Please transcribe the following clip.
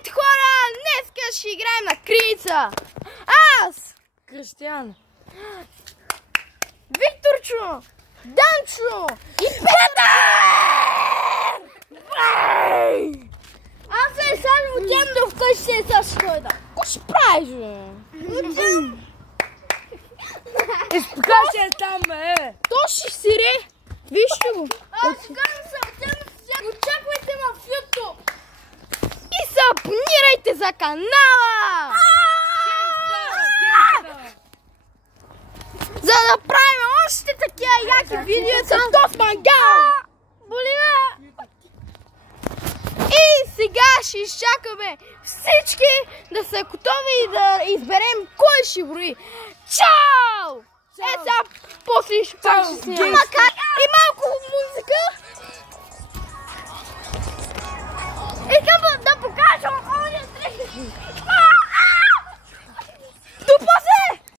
Здравейте, хора! Днеска ще играем на крица. Аз, Кристиян, Викторчо, Данчо и Петър! Аз сега отидем до вкъщи сега ще дойда. Какво ще правиш, бе? изпикай се там, бе! То ще сире. Вижте го. Аз сега се отидем, очаквайте ме в YouTube. И се абонирайте за канала! За да правим още такива яки видео с Тос Мангал! Боли ме! И сега ще изчакаме всички да са готови и да изберем кой ще брои. Чао! Е, сега после ще пак ще снимам. И малко музика. Искам да